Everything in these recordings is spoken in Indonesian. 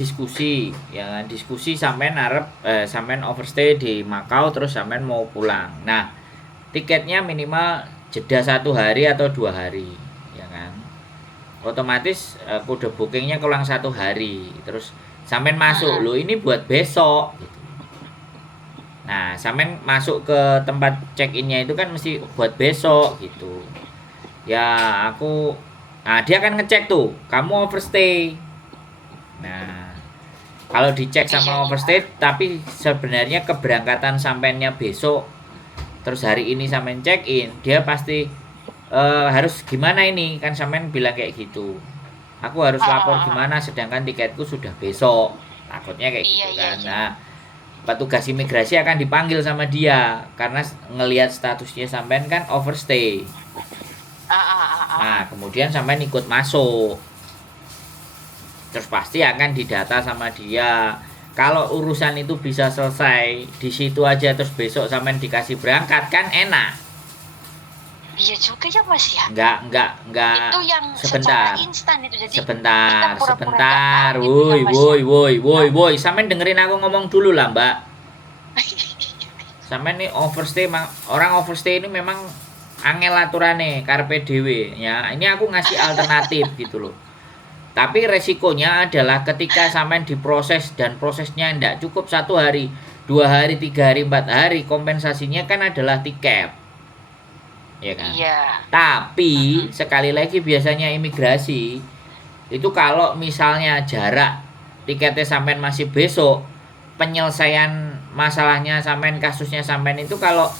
diskusi ya, diskusi sampean arep sampean overstay di Makau terus sampean mau pulang. Nah, tiketnya minimal jeda 1 hari atau 2 hari ya kan, otomatis kode bookingnya kurang 1 hari terus sampean masuk lo ini buat besok gitu. Nah, sampean masuk ke tempat check innya itu kan mesti buat besok gitu ya. Nah dia akan ngecek tuh kamu overstay. Nah, kalau dicek Iya, sama iya. overstay tapi sebenarnya keberangkatan sampainya besok terus hari ini sampean check in, dia pasti harus gimana ini kan, sampean bilang kayak gitu, aku harus lapor gimana sedangkan tiketku sudah besok, takutnya kayak Iya, gitu iya, kan. iya. Nah, petugas imigrasi akan dipanggil sama dia karena ngelihat statusnya sampean kan overstay. Nah, kemudian sampean ikut masuk terus pasti akan didata sama dia. Kalau urusan itu bisa selesai di situ aja terus besok sampean dikasih berangkat kan enak. Iya juga ya Mas ya. Enggak Itu yang secara sebentar. instan itu. Jadi kita Sebentar, pura-pura nggak sebentar. tahu gitu ya Woi, Mas ya. woi, woi, woi, Hah? woi. Sampean dengerin aku ngomong dulu lah, Mbak. Sampean nih overstay, orang overstay ini memang angel aturane, karpe dewe ya. Ini aku ngasih alternatif gitu loh. Tapi resikonya adalah ketika sampean diproses dan prosesnya tidak cukup 1 hari, 2 hari, 3 hari, 4 hari, kompensasinya kan adalah tiket, ya kan? Iya. Tapi sekali lagi biasanya imigrasi itu kalau misalnya jarak tiketnya sampean masih besok, penyelesaian masalahnya sampean, kasusnya sampean itu kalau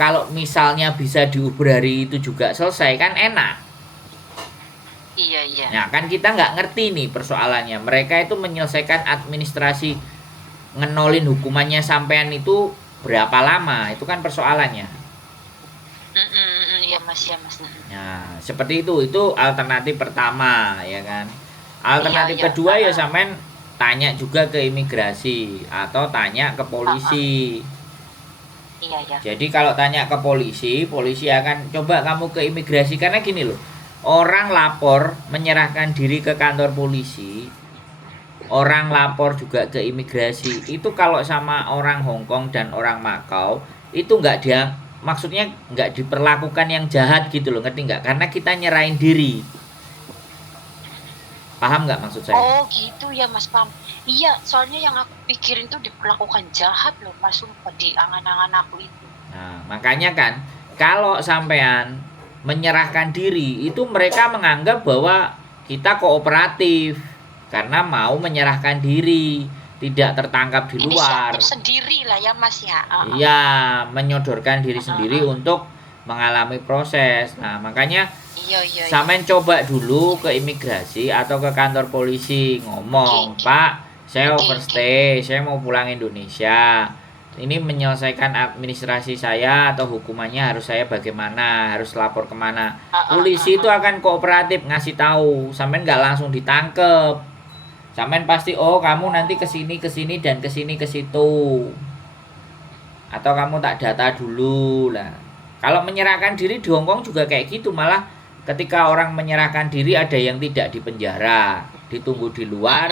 kalau misalnya bisa diuber hari itu juga selesai kan enak. Iya, iya. Nah kan kita nggak ngerti nih persoalannya. Mereka itu menyelesaikan administrasi ngenolin hukumannya sampean itu berapa lama? Itu kan persoalannya. Iya Mas, ya Mas. Nah seperti itu. Itu alternatif pertama ya kan. Iya, Alternatif iya. kedua ya sampean tanya juga ke imigrasi atau tanya ke polisi. Iya, iya. Jadi kalau tanya ke polisi, polisi akan coba kamu ke imigrasi karena gini loh. Orang lapor menyerahkan diri ke kantor polisi, orang lapor juga ke imigrasi. Itu kalau sama orang Hong Kong dan orang Makau, itu nggak dia maksudnya nggak diperlakukan yang jahat gitu loh, ngerti nggak? Karena kita nyerahin diri. Paham nggak maksud saya? Oh gitu ya Mas, paham. Iya, soalnya yang aku pikirin tuh diperlakukan jahat loh Mas, sumpah di angan-angan aku itu. Nah, makanya kan kalau sampean menyerahkan diri itu mereka menganggap bahwa kita kooperatif karena mau menyerahkan diri, tidak tertangkap di luar. Inisiatif sendiri lah ya Mas ya. Iya, menyodorkan diri sendiri untuk mengalami proses. Nah, makanya Iya, iya, iya. sampean coba dulu ke imigrasi atau ke kantor polisi ngomong, Oke, Pak, saya oke, oke. overstay, saya mau pulang Indonesia. Ini menyelesaikan administrasi saya atau hukumannya harus saya bagaimana, harus lapor kemana. Polisi itu akan kooperatif ngasih tahu, sampean nggak langsung ditangkep. Sampean pasti oh kamu nanti kesini dan kesini ke situ. Atau kamu tak data dulu lah. Kalau menyerahkan diri di Hongkong juga kayak gitu, malah ketika orang menyerahkan diri ada yang tidak di penjara, ditunggu di luar,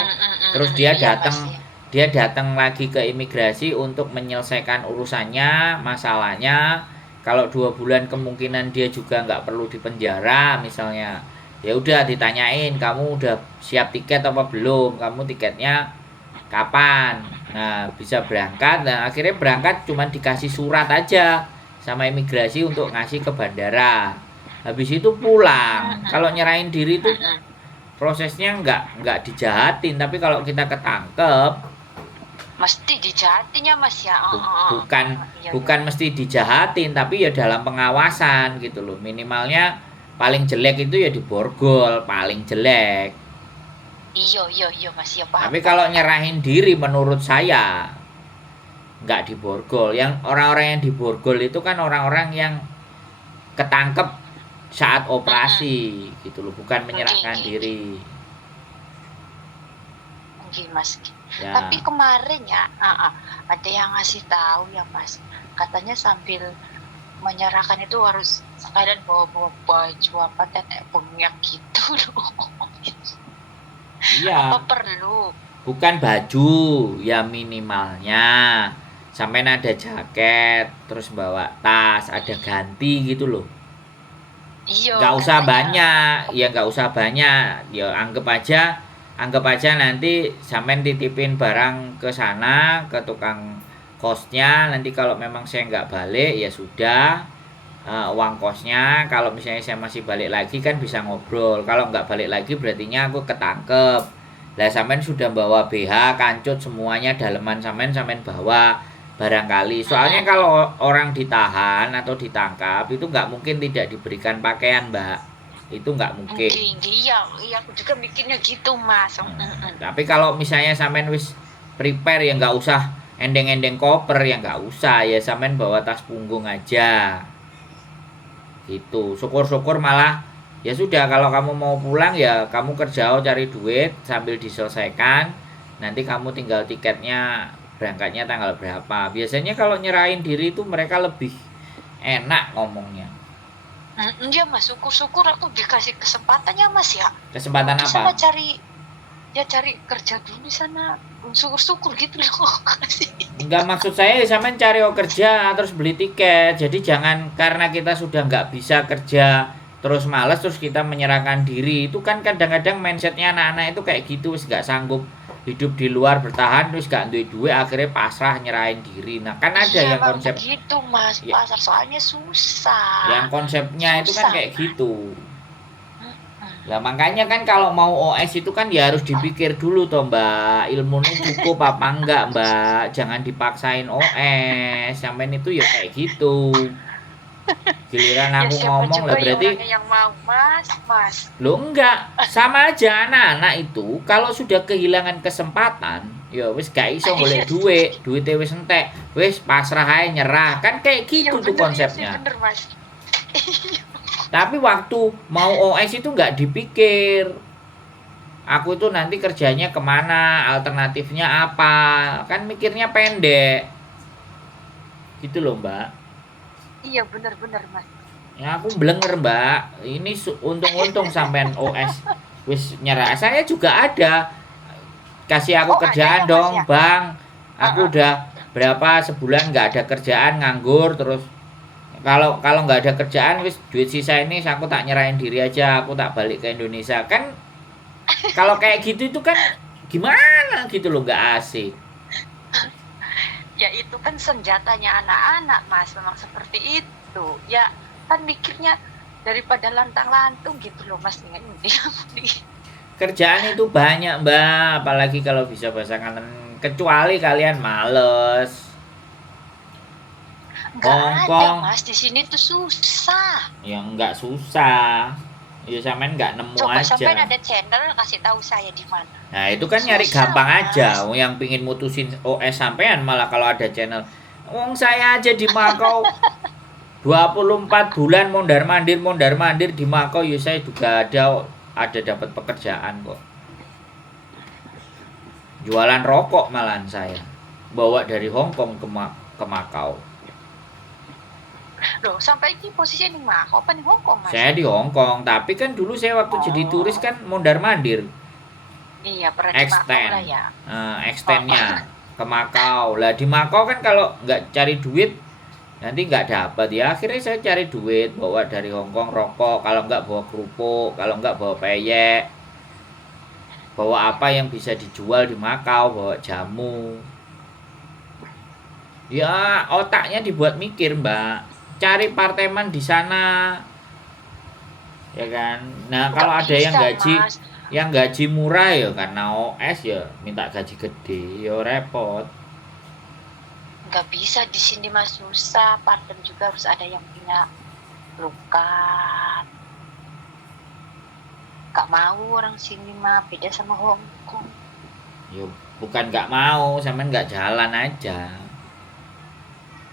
terus Iya Mas ya. dia datang lagi ke imigrasi untuk menyelesaikan urusannya, masalahnya. Kalau 2 bulan kemungkinan dia juga nggak perlu di penjara misalnya. Ya udah ditanyain kamu udah siap tiket apa belum, kamu tiketnya kapan, nah bisa berangkat. Nah akhirnya berangkat cuman dikasih surat aja sama imigrasi untuk ngasih ke bandara, habis itu pulang. Kalau nyerahin diri itu prosesnya nggak dijahatin, tapi kalau kita ketangkep Mesti dijahatin ya Mas ya. bukan Iya, bukan mesti dijahatin tapi ya dalam pengawasan gitu loh, minimalnya paling jelek itu ya diborgol paling jelek. iya, iya, iya Mas ya, paham. Tapi kalau nyerahin diri menurut saya nggak diborgol. Yang orang-orang yang diborgol itu kan orang-orang yang ketangkep saat operasi gitu loh, bukan menyerahkan diri. Oke Mas. Ya. Tapi kemarin ya, ada yang ngasih tahu ya Mas. Katanya sambil menyerahkan itu harus sekalian bawa baju apa tetek bengek gitu loh. Iya. Apa perlu? bukan baju ya, minimalnya sampean ada jaket, terus bawa tas, ada ganti gitu loh. Iya, Nggak usah katanya. banyak, ya nggak usah banyak, ya anggap aja nanti sampean titipin barang ke sana ke tukang kosnya, nanti kalau memang saya nggak balik ya sudah, uang kosnya, kalau misalnya saya masih balik lagi kan bisa ngobrol, kalau nggak balik lagi berartinya aku ketangkep. Lah sampean sudah bawa BH, kancut semuanya daleman sampean bawa barangkali. Soalnya Mm-mm. kalau orang ditahan atau ditangkap itu nggak mungkin tidak diberikan pakaian, Mbak. Itu nggak mungkin. Iya, iya aku juga mikirnya gitu Mas. Tapi kalau misalnya sampean wis prepare ya nggak usah endeng-endeng koper, ya nggak usah, ya sampean bawa tas punggung aja. Gitu. Syukur-syukur malah ya sudah, kalau kamu mau pulang ya kamu kerja cari duit sambil diselesaikan. Nanti kamu tinggal tiketnya berangkatnya tanggal berapa. Biasanya kalau nyerahin diri itu mereka lebih enak ngomongnya. Iya Mas, syukur-syukur aku dikasih kesempatannya Mas ya. Kesempatan Di apa? sana cari kerja dulu di sana. Syukur-syukur gitu loh. Enggak, maksud saya sampean cari kerja terus beli tiket. Jadi jangan karena kita sudah nggak bisa kerja terus malas terus kita menyerahkan diri. Itu kan kadang-kadang mindsetnya anak-anak itu kayak gitu, wis nggak sanggup hidup di luar bertahan terus gak duit duit akhirnya pasrah nyerahin diri. Nah kan ada Iya yang emang konsep begitu Mas, ya, pasar soalnya susah. yang konsepnya itu kan Susah. kayak gitu. Mm-mm. Lah makanya kan kalau mau OS itu kan ya harus dipikir dulu toh Mbak, ilmunya cukup apa enggak Mbak, jangan dipaksain OS, sampean itu ya kayak gitu. Giliran Ya aku siapa ngomong juga lah ya berarti, orangnya yang mau Mas. lo enggak, sama aja anak-anak itu kalau sudah kehilangan kesempatan, ya wis gak iso golek duitnya wis entek, wis pasrah aja nyerah, kan kayak Iya gitu tuh bener, iya sih konsepnya. bener Mas. Tapi waktu mau OS itu nggak dipikir, aku itu nanti kerjanya kemana, alternatifnya apa, kan mikirnya pendek gitu loh Mbak. Iya bener-bener Mas. Ya aku blenger Mbak, ini untung-untung sampean OS wis nyerah. Saya juga ada, kasih aku Oh ada ya kerjaan Mas dong ya? Bang, aku Heeh. udah berapa sebulan nggak ada kerjaan, nganggur terus. Kalau nggak ada kerjaan wis duit sisa ini aku tak nyerahin diri aja, aku tak balik ke Indonesia. Kan kalau kayak gitu itu kan gimana gitu loh, nggak asik. Ya itu kan senjatanya anak-anak Mas, memang seperti itu. Ya kan mikirnya daripada lantang-lantung gitu loh Mas, dengan Kerjaan itu banyak Mbak, apalagi kalau bisa bahasa kanan, kecuali kalian males. nggak ada Hongkong Mas, di sini tuh susah. yang nggak susah, ya sampean nggak nemu Coba sampai aja. ada channel kasih tahu saya di mana. Nah itu kan nyari Susah gampang aja. Mas. Yang pingin mutusin OS sampean malah kalau ada channel. Wong saya aja di Makau 24 bulan mondar mandir di Makau, ya saya juga ada dapat pekerjaan kok. Jualan rokok malahan saya. Bawa dari Hong Kong ke Makau. Loh, sampai ini posisinya di Makau apa di Hong Kong Mas? Saya di Hong Kong, tapi kan dulu saya waktu jadi turis kan mondar mandir. Iya, pernah di Makau Extend, lah ya. extendnya ke Makau. Lah di Makau kan kalau nggak cari duit nanti nggak dapat, ya akhirnya saya cari duit bawa dari Hong Kong rokok, kalau nggak bawa kerupuk, kalau nggak bawa peyek, bawa apa yang bisa dijual di Makau, bawa jamu. Ya otaknya dibuat mikir Mbak, cari parteman di sana, ya kan. Nah kalau Nggak ada yang bisa gaji Mas. murah ya karena OS ya minta gaji gede, ya repot. Nggak bisa di sini Mas, susah. Partner juga harus ada yang punya luka. Nggak mau orang sini mah, beda sama Hong Kong. Ya bukan nggak mau, sampean nggak jalan aja.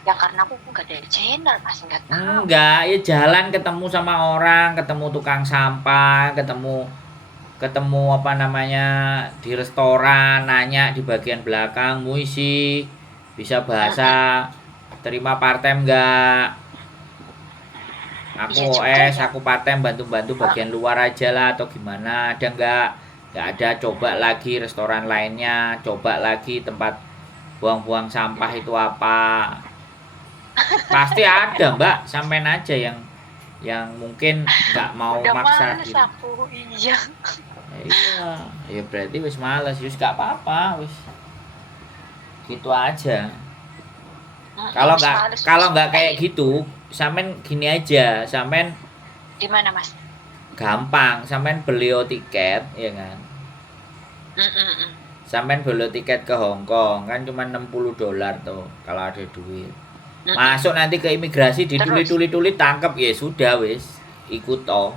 Ya karena aku nggak ada channel Mas, nggak tahu. Enggak, ya jalan ketemu sama orang, ketemu tukang sampah, ketemu apa namanya di restoran, nanya di bagian belakang, muisi, bisa bahasa, terima part-time enggak? Iya Aku juga OS, ya. aku part-time bantu-bantu bagian luar aja lah atau gimana, ada enggak? nggak ada coba lagi restoran lainnya, coba lagi tempat buang-buang sampah itu apa. Pasti ada mbak, sampein aja yang mungkin nggak mau Udah maksa males diri. aku, iya. Iya, ya berarti wis males, wis gak apa-apa, wis gitu aja. Kalau Wis nggak males, kalau wis nggak kayak ayo. gitu, sampean gini aja, sampean Di mana Mas? gampang, sampean beli tiket, ya kan? Mm-mm. Sampean beli tiket ke Hong Kong kan cuma $60 tuh kalau ada duit. Mm-mm. Masuk nanti ke imigrasi Terus? ditulis-tulis tangkap ya sudah wis, ikut toh.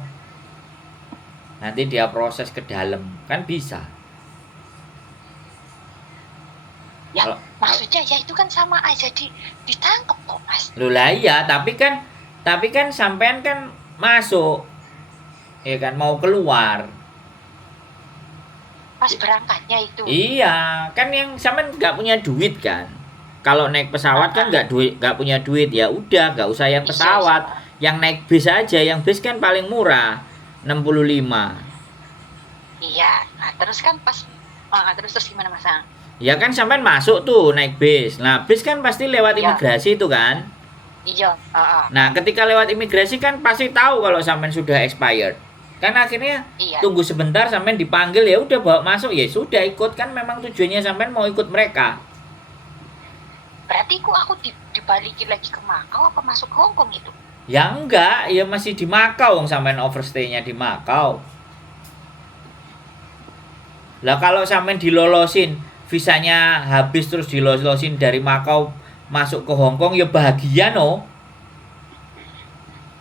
Nanti dia proses ke dalam, kan bisa. Ya, Kalau maksudnya ya itu kan sama aja ditangkap kok Mas. Loh lah iya, tapi kan sampean kan masuk. Ya kan mau keluar. Pas berangkatnya itu. Iya, kan yang sampean nggak punya duit kan. Kalau naik pesawat kan nggak punya duit, ya udah nggak usah yang pesawat. Yang naik bis aja, yang bis kan paling murah, 65. Iya. Nah, terus kan pas terus gimana Mas? Ya kan sampean masuk tuh naik bis. Nah, bis kan pasti lewat Iya. imigrasi itu kan. Iya, Nah, ketika lewat imigrasi kan pasti tahu kalau sampean sudah expired. Kan akhirnya iya. tunggu sebentar sampean dipanggil, ya udah bawa masuk, ya sudah ikut, kan memang tujuannya sampean mau ikut mereka. Berarti aku dibalikin lagi ke Makau apa masuk Hong Kong itu? Ya enggak, ya masih di Makau, sampean overstay-nya di Makau. Lah kalau sampean dilolosin, visanya habis terus dilolosin dari Makau masuk ke Hong Kong, ya bahagia no.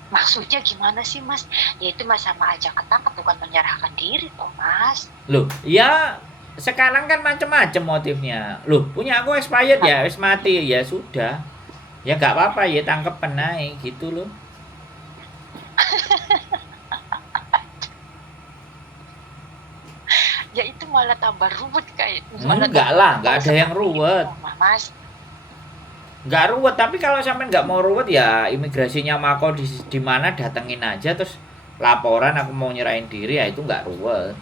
Maksudnya gimana sih Mas? Ya itu Mas sama aja ketangkep, bukan menyerahkan diri kok Mas. Loh, ya sekarang kan macam-macam motifnya. Loh, punya aku expired ya, wis mati, ya sudah. Ya nggak apa-apa, ya tangkep naik gitu loh. Ya itu malah tambah ruwet kayak. Enggak lah, nggak ada yang ruwet. Mas. Nggak ruwet, tapi kalau sampean nggak mau ruwet ya imigrasinya Makau di mana datengin aja terus laporan aku mau nyerahin diri, ya itu nggak ruwet.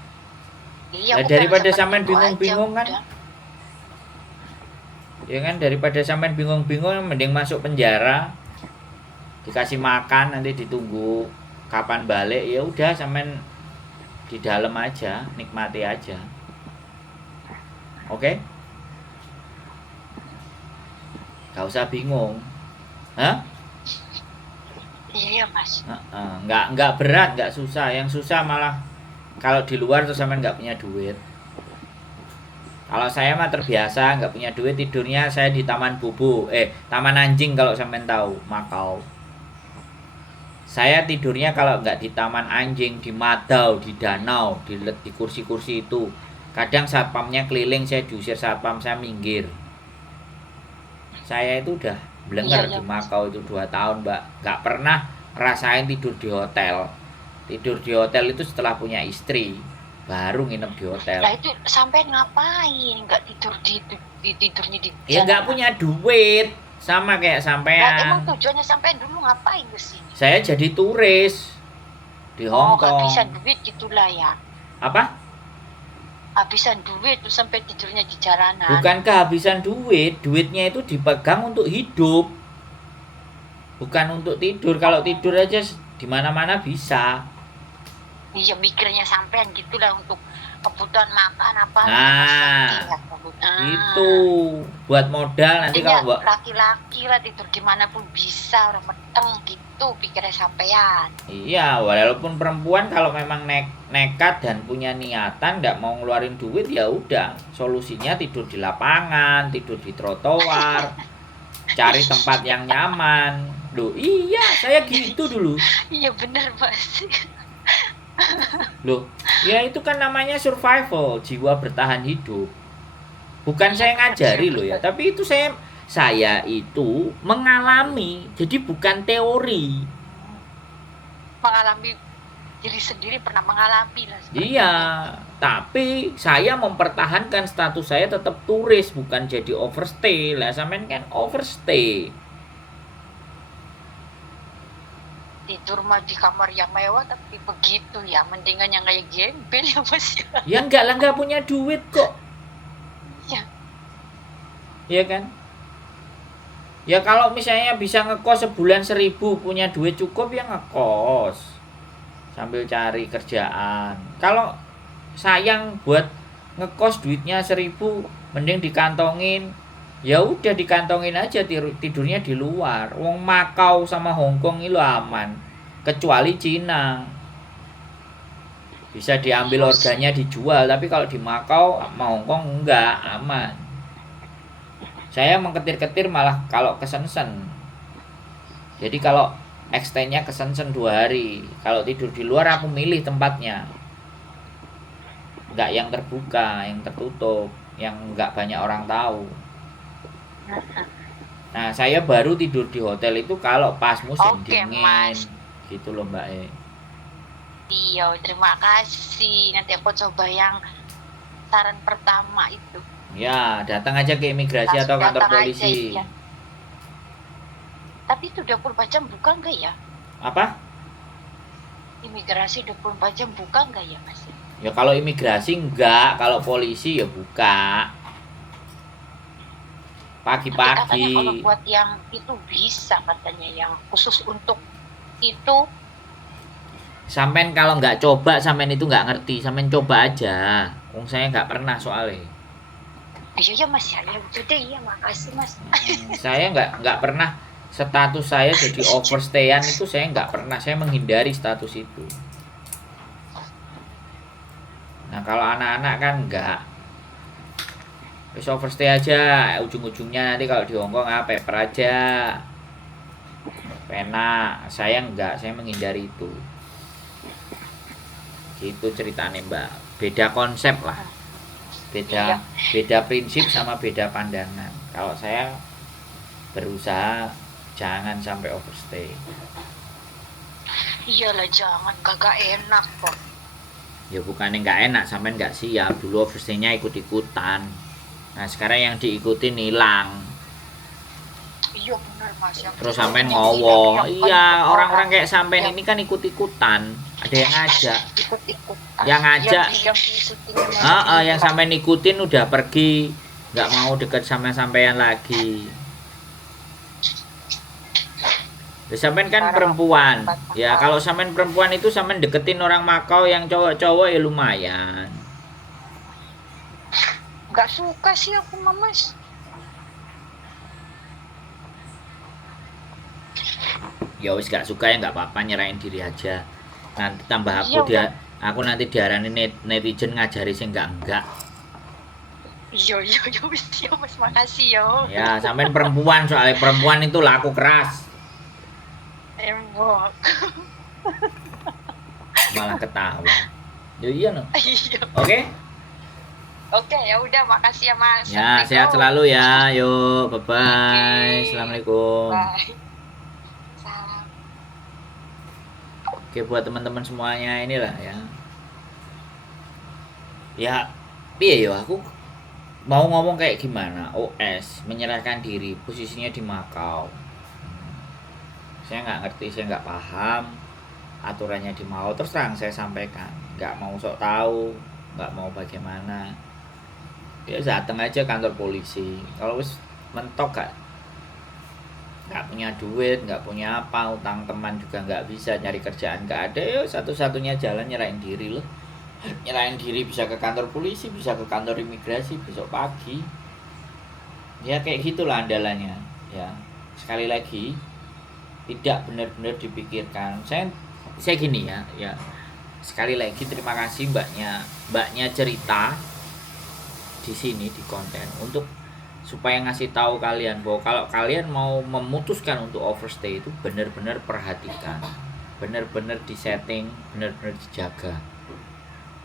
Iya, Nah, daripada sampean bingung-bingung kan. Udah. Ya kan, daripada sampean bingung-bingung mending masuk penjara. Dikasih makan, nanti ditunggu kapan balik, ya udah sampean di dalam aja, nikmati aja. Oke? Gak usah bingung. Hah? Iya Mas. Nggak berat, nggak susah. Yang susah malah kalau di luar tuh sampean nggak punya duit. Kalau saya mah terbiasa nggak punya duit, tidurnya saya di Taman Bubu, Taman Anjing kalau sampean tahu, Makau. Saya tidurnya kalau nggak di Taman Anjing, di Madau, di danau, di kursi-kursi itu. Kadang satpamnya keliling, saya diusir satpam, saya minggir. Saya itu udah blenger di Makau itu 2 tahun mbak. Nggak pernah rasain tidur di hotel. Tidur di hotel itu setelah punya istri, baru nginep di hotel. Nah itu sampai ngapain? Nggak tidur tidurnya di ya nggak punya duit. Sama kayak sampean. Nah, emang tujuannya sampean dulu ngapain ke sini? Saya jadi turis di Hong Kong. Kehabisan duit gitulah ya. Apa? Habisan duit tuh sampai tidurnya di jalanan. Bukan kehabisan duit, duitnya itu dipegang untuk hidup. Bukan untuk tidur. Kalau tidur aja di mana-mana bisa. Iya, mikirnya sampean gitulah untuk kebutuhan makan apa. Nah, itu buat modal nanti kalau buat laki-laki lah tidur gimana pun bisa, orang meteng gitu pikirnya sampean. Iya, walaupun perempuan kalau memang nekat dan punya niatan nggak mau ngeluarin duit, ya udah solusinya tidur di lapangan, tidur di trotoar, cari tempat yang nyaman. Loh iya, saya gitu dulu. Iya bener Mas. Loh, ya itu kan namanya survival, jiwa bertahan hidup. Bukan saya ngajari loh ya, tapi itu saya itu mengalami, jadi bukan teori. Mengalami diri sendiri, pernah mengalami lah. Iya, tapi saya mempertahankan status saya tetap turis, bukan jadi overstay. Lah sampean kan overstay. tidur mah di kamar yang mewah tapi begitu ya, mendingan yang kayak gembel ya Mas ya. Ya enggak lah, enggak punya duit kok. Ya, Ya kan? Ya kalau misalnya bisa ngekos sebulan 1.000, punya duit cukup ya ngekos sambil cari kerjaan. Kalau sayang buat ngekos duitnya 1.000, mending dikantongin. Ya udah dikantongin aja, tidurnya di luar. Wong Makau sama Hong Kong itu aman. Kecuali Cina. Bisa diambil iya organnya sih. dijual, tapi kalau di Makau sama Hong Kong enggak aman. Saya mengketir-ketir malah kalau kesensen. Jadi kalau extendnya kesensen 2 hari, kalau tidur di luar aku milih tempatnya, nggak yang terbuka, yang tertutup, yang nggak banyak orang tahu. Nah, saya baru tidur di hotel itu kalau pas musim Oke dingin, Mas. gitu loh Mbak E. Iya, terima kasih. Nanti aku coba yang saran pertama itu. Ya, datang aja ke imigrasi Langsung atau kantor datang aja polisi. ya. Tapi itu 24 jam buka nggak ya? Apa? Imigrasi 24 jam buka nggak ya Mas? Ya kalau imigrasi enggak, kalau polisi ya buka. Tapi katanya kalau Pagi-pagi. buat yang itu bisa, katanya yang khusus untuk itu. Sampean kalau nggak coba, sampean itu nggak ngerti. Sampean coba aja. Wong saya nggak pernah soalnya. Iya ya Mas ya, ya udah deh, ya makasih Mas. Saya nggak pernah, status saya jadi overstayan itu saya nggak pernah. Saya menghindari status itu. Nah kalau anak-anak kan nggak. Wis overstay aja. Ujung-ujungnya nanti kalau di Hongkong paper aja. Pena. Saya nggak. Saya menghindari itu. Gitu ceritanya Mbak. Beda konsep lah. Iya. Beda prinsip sama beda pandangan. Kalau saya berusaha jangan sampai overstay. Iyalah jangan, kagak enak kok. Ya bukannya nggak enak, sampai nggak siap. Dulu overstay-nya ikut-ikutan. Nah sekarang yang diikutin hilang. Iya bener Mas ya. Terus sampean Yang ngowo. Iya, orang orang-orang kayak sampean yang ini kan ikut-ikutan. Ada yang ngajak. ikut-ikut. Yang ngajak. Yang diikutin Yang sampean ikutin udah pergi, nggak mau deket sama sampean lagi. Ya, sampean kan perempuan. Ya kalau sampean perempuan itu sampean deketin orang Makau yang cowok-cowok ya lumayan. Gak suka sih aku Mas. Ya wis gak suka ya nggak apa-apa, nyerahin diri aja. Nanti tambah Iya, aku nanti diarani netizen ngajari sih enggak. iya wis ya Mas, makasih ya. Ya sampean perempuan, soalnya perempuan itu laku keras. Embok. Malah ketawa. Ya iya no. Iya. Oke. Oke, ya udah, makasih ya Mas. Ya sehat selalu ya. Yuk bye bye. Oke. Assalamualaikum. Bye. Salam. Oke buat teman-teman semuanya inilah ya. Ya piye yo aku mau ngomong kayak gimana. OS menyerahkan diri, posisinya di Makau. Saya nggak ngerti, saya nggak paham aturannya di Makau. Terus terang saya sampaikan, nggak mau sok tahu, nggak mau bagaimana. Ya datang aja kantor polisi. Kalau wis mentok nggak punya duit, nggak punya apa, utang teman juga nggak bisa, nyari kerjaan nggak ada, ya satu-satunya jalan nyerahin diri loh. Nyerahin diri, bisa ke kantor polisi, bisa ke kantor imigrasi besok pagi. Ya kayak gitulah andalannya. Ya sekali lagi tidak benar-benar dipikirkan. Saya gini ya sekali lagi terima kasih mbaknya cerita di sini di konten untuk supaya ngasih tahu kalian bahwa kalau kalian mau memutuskan untuk overstay itu benar-benar perhatikan, benar-benar disetting, benar-benar dijaga.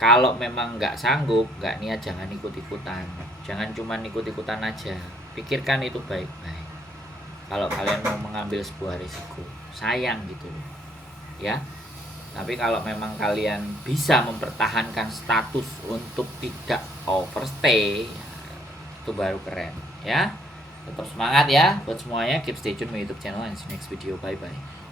Kalau memang nggak sanggup, nggak niat, jangan ikut-ikutan, jangan cuma ikut-ikutan aja, pikirkan itu baik-baik. Kalau kalian mau mengambil sebuah risiko, sayang gitu ya. Tapi kalau memang kalian bisa mempertahankan status untuk tidak overstay, itu baru keren ya. Tetap semangat ya buat semuanya, keep stay tune my YouTube channel and see you next video. Bye bye.